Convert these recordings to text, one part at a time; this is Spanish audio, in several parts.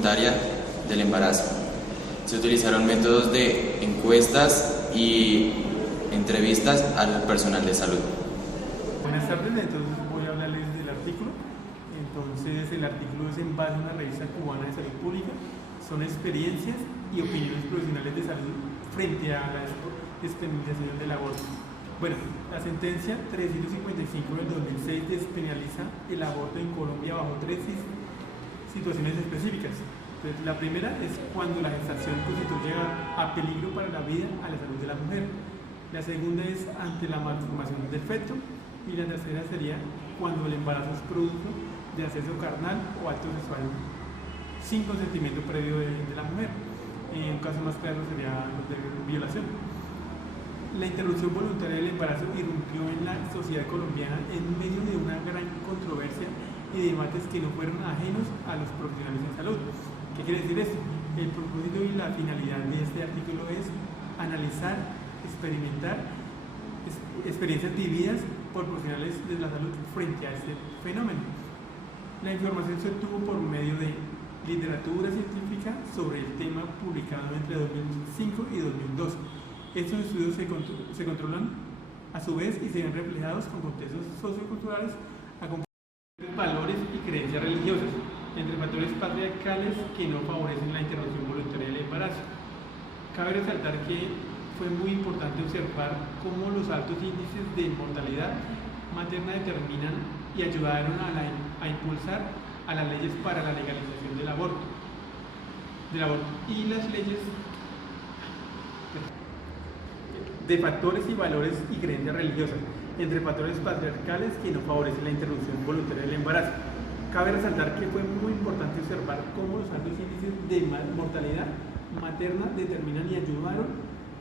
voluntaria del embarazo. Se utilizaron métodos de encuestas y entrevistas al personal de salud. Buenas tardes, entonces voy a hablarles del artículo. Entonces el artículo es en base a una revista cubana de salud pública. Son experiencias y opiniones profesionales de salud frente a la despenalización del aborto. Bueno, la sentencia 355 del 2006 despenaliza el aborto en Colombia bajo tres situaciones específicas. Entonces, la primera es cuando la gestación constituye a peligro para la vida a la salud de la mujer. La segunda es ante la malformación del feto. Y la tercera sería cuando el embarazo es producto de acceso carnal o acto sexual sin consentimiento previo de la mujer. En un caso más claro sería de violación. La interrupción voluntaria del embarazo irrumpió en la sociedad colombiana en medio de una gran controversia y debates que no fueron ajenos a los profesionales en salud. ¿Qué quiere decir esto? El propósito y la finalidad de este artículo es analizar, experimentar experiencias vividas por profesionales de la salud frente a este fenómeno. La información se obtuvo por medio de literatura científica sobre el tema publicado entre 2005 y 2012. Estos estudios se controlan a su vez y se ven reflejados con contextos socioculturales acompañados de valores y creencias religiosas, entre factores patriarcales que no favorecen la interrupción voluntaria del embarazo. Cabe resaltar que fue muy importante observar cómo los altos índices de mortalidad materna determinan y ayudaron a impulsar a las leyes para la legalización del aborto y las leyes de factores y valores y creencias religiosas, entre factores patriarcales que no favorecen la interrupción voluntaria del embarazo. Cabe resaltar que fue muy importante observar cómo los altos índices de mortalidad materna determinan y ayudaron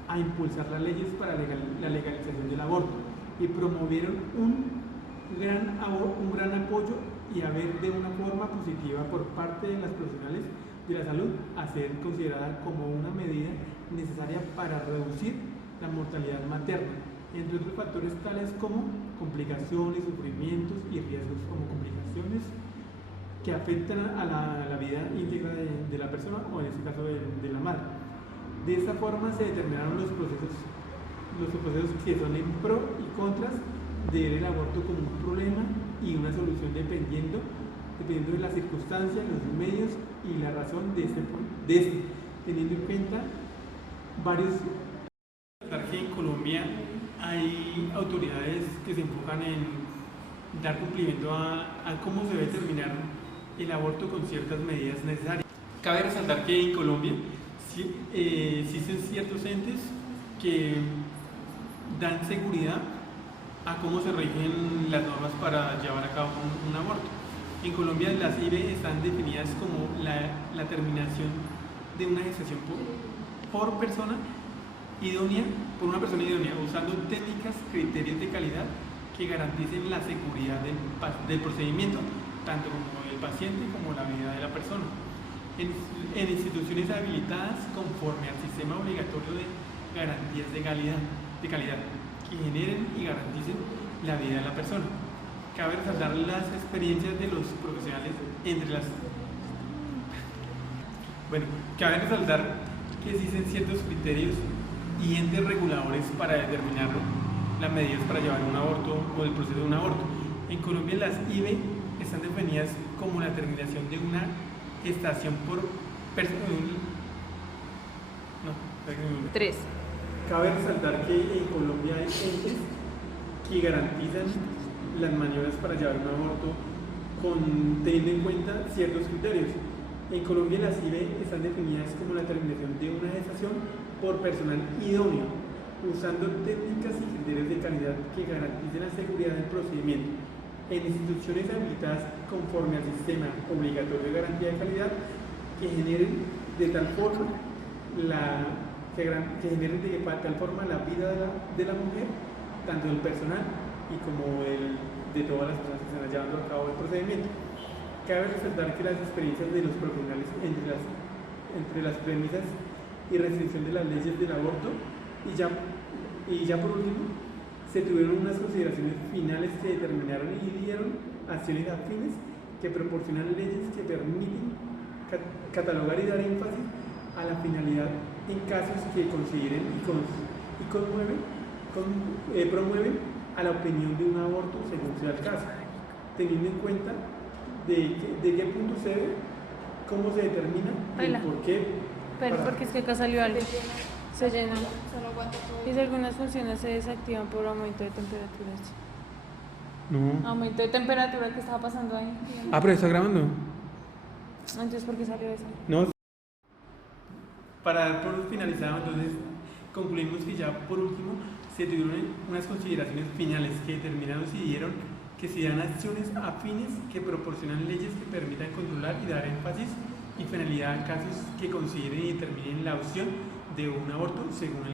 a impulsar las leyes para la legalización del aborto y promovieron un gran apoyo y a ver de una forma positiva por parte de las profesionales de la salud a ser considerada como una medida necesaria para reducir la mortalidad materna, entre otros factores tales como complicaciones, sufrimientos y riesgos como complicaciones que afectan a la vida íntegra de la persona o en este caso de la madre. De esta forma se determinaron los procesos que son en pro y contras de ver el aborto como un problema y una solución dependiendo de las circunstancias, los medios y la razón de este, teniendo en cuenta varios. Que en Colombia hay autoridades que se enfocan en dar cumplimiento a cómo se debe terminar el aborto con ciertas medidas necesarias. Cabe resaltar que en Colombia existen ciertos entes que dan seguridad a cómo se rigen las normas para llevar a cabo un aborto. En Colombia las IVE están definidas como la terminación de una gestación por persona idónea, usando técnicas, criterios de calidad que garanticen la seguridad del procedimiento, tanto como el paciente como la vida de la persona. En instituciones habilitadas conforme al sistema obligatorio de garantías de calidad que generen y garanticen la vida de la persona. Cabe resaltar las experiencias de los profesionales cabe resaltar que existen ciertos criterios y entes reguladores para determinar las medidas para llevar un aborto o el proceso de un aborto. En Colombia las IVE están definidas como la terminación de una gestación por persona. Tres. Cabe resaltar que en Colombia hay entes que garantizan las maniobras para llevar un aborto teniendo en cuenta ciertos criterios. En Colombia las IVE están definidas como la terminación de una gestación por personal idóneo, usando técnicas y criterios de calidad que garanticen la seguridad del procedimiento. En instituciones habilitadas conforme al sistema obligatorio de garantía de calidad que generen de tal forma la vida de la mujer, tanto del personal y como de todas las personas que están llevando a cabo el procedimiento. Cabe resaltar que las experiencias de los profesionales entre las premisas y restricción de las leyes del aborto y ya por último se tuvieron unas consideraciones finales que determinaron y dieron acciones afines que proporcionan leyes que permiten catalogar y dar énfasis a la finalidad en casos que consideren promueven a la opinión de un aborto según sea el caso, teniendo en cuenta de qué punto se ve, cómo se determina y por qué. Pero porque es que acá salió algo. Se llena. Dice algunas funciones se desactivan por aumento de temperaturas. No. Aumento de temperatura, ¿qué estaba pasando ahí? Ah, pero está grabando. Entonces, ¿por qué salió eso? No. Para dar por finalizado, entonces concluimos que ya por último se tuvieron unas consideraciones finales que determinaron si dieron que se dan acciones afines que proporcionan leyes que permitan controlar y dar énfasis y finalidad a casos que consideren y determinen la opción de un aborto según el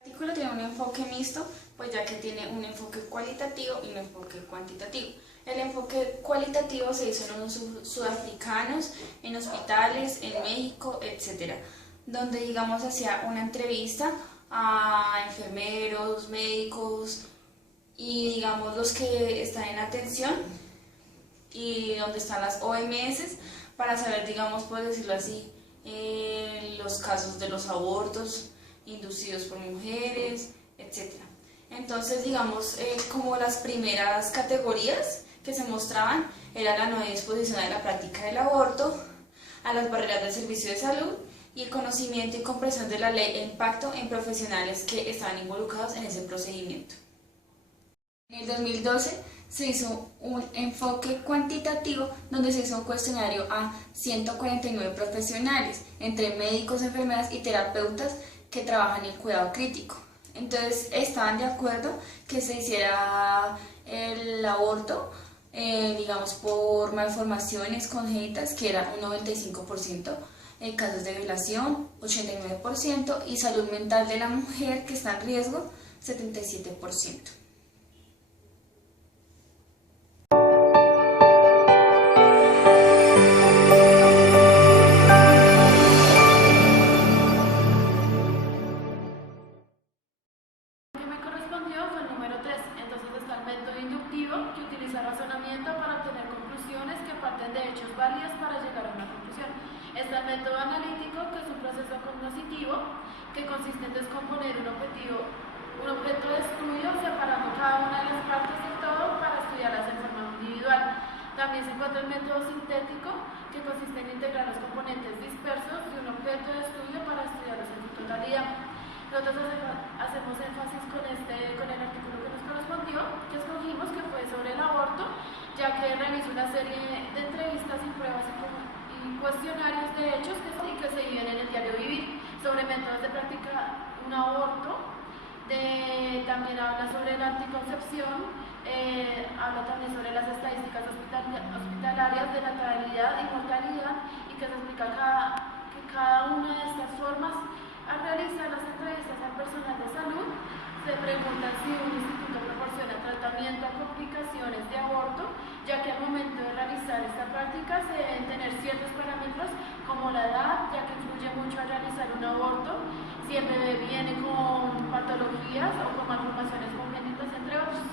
artículo tiene un enfoque mixto, pues ya que tiene un enfoque cualitativo y un enfoque cuantitativo. El enfoque cualitativo se hizo en los sudafricanos, en hospitales, en México, etc., donde, digamos, hacía una entrevista a enfermeros, médicos y, digamos, los que están en atención y donde están las OMS para saber, digamos, por decirlo así, los casos de los abortos inducidos por mujeres, etc. Entonces, digamos, como las primeras categorías que se mostraban era la no disposición a la práctica del aborto, a las barreras del servicio de salud y el conocimiento y comprensión de la ley e impacto en profesionales que estaban involucrados en ese procedimiento. En el 2012 se hizo un enfoque cuantitativo donde se hizo un cuestionario a 149 profesionales, entre médicos, enfermeras y terapeutas que trabajan en cuidado crítico. Entonces estaban de acuerdo que se hiciera el aborto, digamos, por malformaciones congénitas, que era un 95%, casos de violación, 89%, y salud mental de la mujer que está en riesgo, 77%. Válidas para llegar a una conclusión. Está el método analítico, que es un proceso cognoscitivo que consiste en descomponer un objeto de estudio separando cada una de las partes del todo para estudiarlas en forma individual. También se encuentra el método sintético, que consiste en integrar los componentes dispersos de un objeto de estudio para estudiarlos en su totalidad. Nosotros hacemos énfasis con el artículo que nos correspondió, que escogimos, que fue sobre el aborto, ya que realizó una serie de entrevistas y pruebas y cuestionarios de hechos que se viven en el diario vivir, sobre métodos de practicar un aborto, también habla sobre la anticoncepción, habla también sobre las estadísticas hospitalarias de natalidad y mortalidad, y que se explica que cada una de estas formas, al realizar las entrevistas al personal de salud, se pregunta si un instituto proporciona tratamiento a complicaciones de aborto, ya que al momento de realizar esta práctica se deben tener ciertos parámetros como la edad, ya que influye mucho al realizar un aborto, si el bebé viene con patologías o con malformaciones congénitas, entre otros.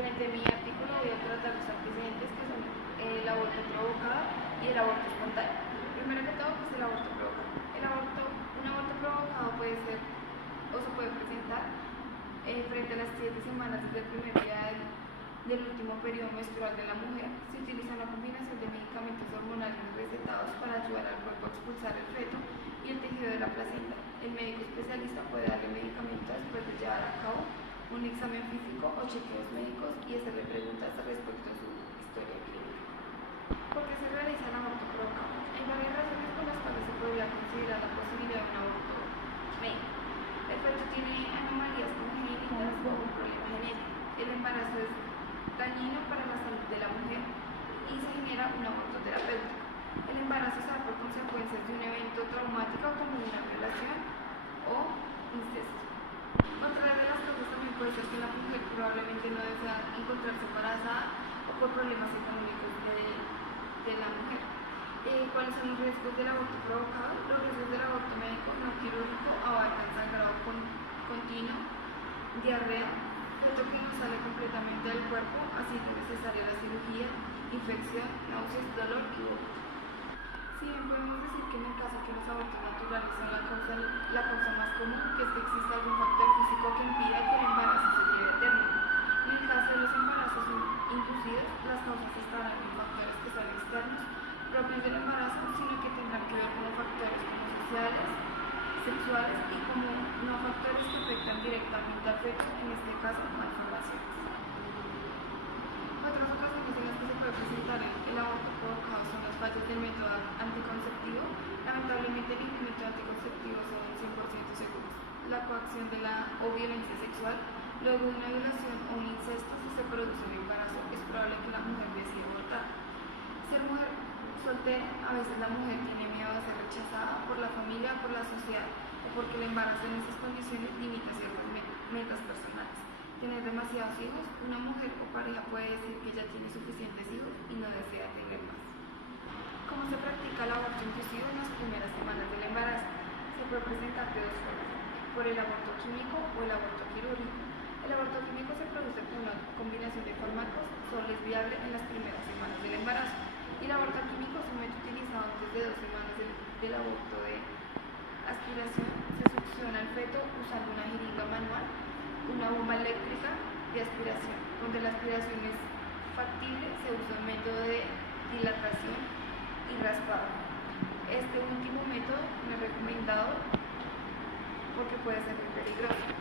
Frente a mi artículo voy a tratar los antecedentes, que son el aborto provocado y el aborto espontáneo. Primero que todo, pues el aborto provocado. Un aborto provocado puede ser o se puede presentar frente a las 7 semanas desde el primer día del último periodo menstrual de la mujer. Se utiliza una combinación de medicamentos hormonales recetados para ayudar al cuerpo a expulsar el feto y el tejido de la placenta. El médico especialista puede darle medicamentos después de llevar a cabo un examen físico o chequeos médicos y hacerle preguntas respecto a su historia clínica. ¿Por qué se realiza el aborto provocado? Hay varias razones por las cuales se podría considerar la posibilidad de un aborto médico. El feto tiene anomalías congénitas o un problema genético. El embarazo es dañino para la salud de la mujer y se genera un aborto terapéutico. El embarazo se da por consecuencias de un evento traumático como una violación o incesto. Otra de las causas también puede ser que la mujer probablemente no desea encontrarse embarazada o por problemas económicos de la mujer. ¿Cuáles son los riesgos del aborto provocado? Los riesgos del aborto médico no quirúrgico abarcan sangrado continuo, diarrea, feto que no sale completamente del cuerpo, así que es necesaria la cirugía, infección, náuseas, dolor y vómito. Si bien podemos decir que en el caso que los abortos naturales son la causa más común, que es que existe algún factor físico que impida que el embarazo se lleve a término. En el caso de los embarazos inducidos, las causas estarán en factores que son externos, propios del embarazo, sino que tendrán que ver con factores como sociales, sexuales y como no factores que afectan directamente al feto, en este caso malformaciones. Otras ocasiones en las que se puede presentar el aborto provocado son las fallas del método anticonceptivo. Lamentablemente el método anticonceptivo son 100% seguros. La coacción o violencia sexual, luego de una violación o un incesto, si se produce un embarazo, es probable que la mujer decida abortar. Ser mujer soltera, a veces la mujer tiene miedo a ser rechazada por la familia, por la sociedad, o porque el embarazo en esas condiciones limita ciertas metas personales. Tener demasiados hijos, una mujer o pareja puede decir que ya tiene suficientes hijos y no desea tener más. ¿Cómo se practica el aborto inducido en las primeras semanas del embarazo? Se puede presentar de dos formas, por el aborto químico o el aborto quirúrgico. El aborto químico se produce por una combinación de fármacos, solo es viable en las primeras semanas del embarazo. Y el aborto químico es un método utilizado antes de 2 semanas del aborto de aspiración. Se succiona el feto usando una jeringa manual, una bomba eléctrica de aspiración. Donde la aspiración es factible, se usa un método de dilatación y raspado. Este último método no es recomendado porque puede ser muy peligroso.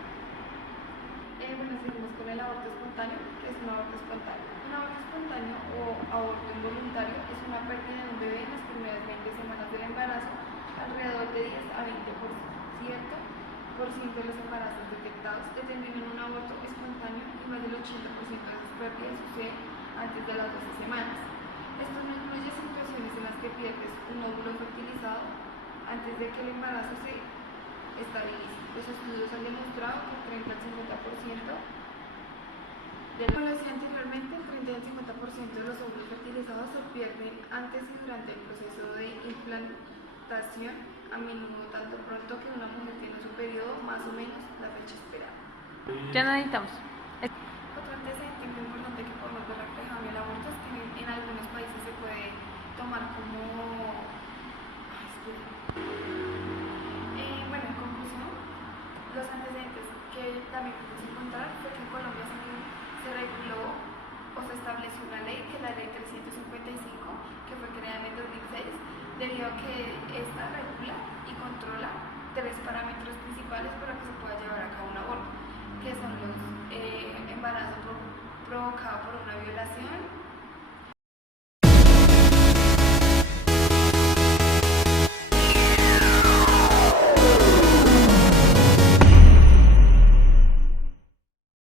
Seguimos con el aborto espontáneo. ¿Qué es un aborto espontáneo? Un aborto espontáneo o aborto involuntario es una pérdida de un bebé en las primeras 20 semanas del embarazo. Alrededor de 10 a 20% de los embarazos detectados determinan un aborto espontáneo y más del 80% de las pérdidas sucede antes de las 12 semanas. Esto no incluye situaciones en las que pierdes un óvulo fertilizado antes de que el embarazo se estabilice. Los estudios han demostrado que el 30 al 50% como lo decía anteriormente, el 30 al 50% de los óvulos fertilizados se pierden antes y durante el proceso de implantación, a menudo tanto pronto que una mujer tiene su periodo, más o menos la fecha esperada. Ya no necesitamos. Otro antecedente muy importante que podemos ver reflejado en el aborto es que en algunos países se puede tomar como... Bueno, en conclusión, los antecedentes que también podemos encontrar fue que en Colombia se reguló o se estableció una ley, que es la ley 355, que fue creada en el 2006, debido a que esta regula y controla 3 parámetros principales para que se pueda llevar a cabo un aborto, que son los embarazos provocados por una violación,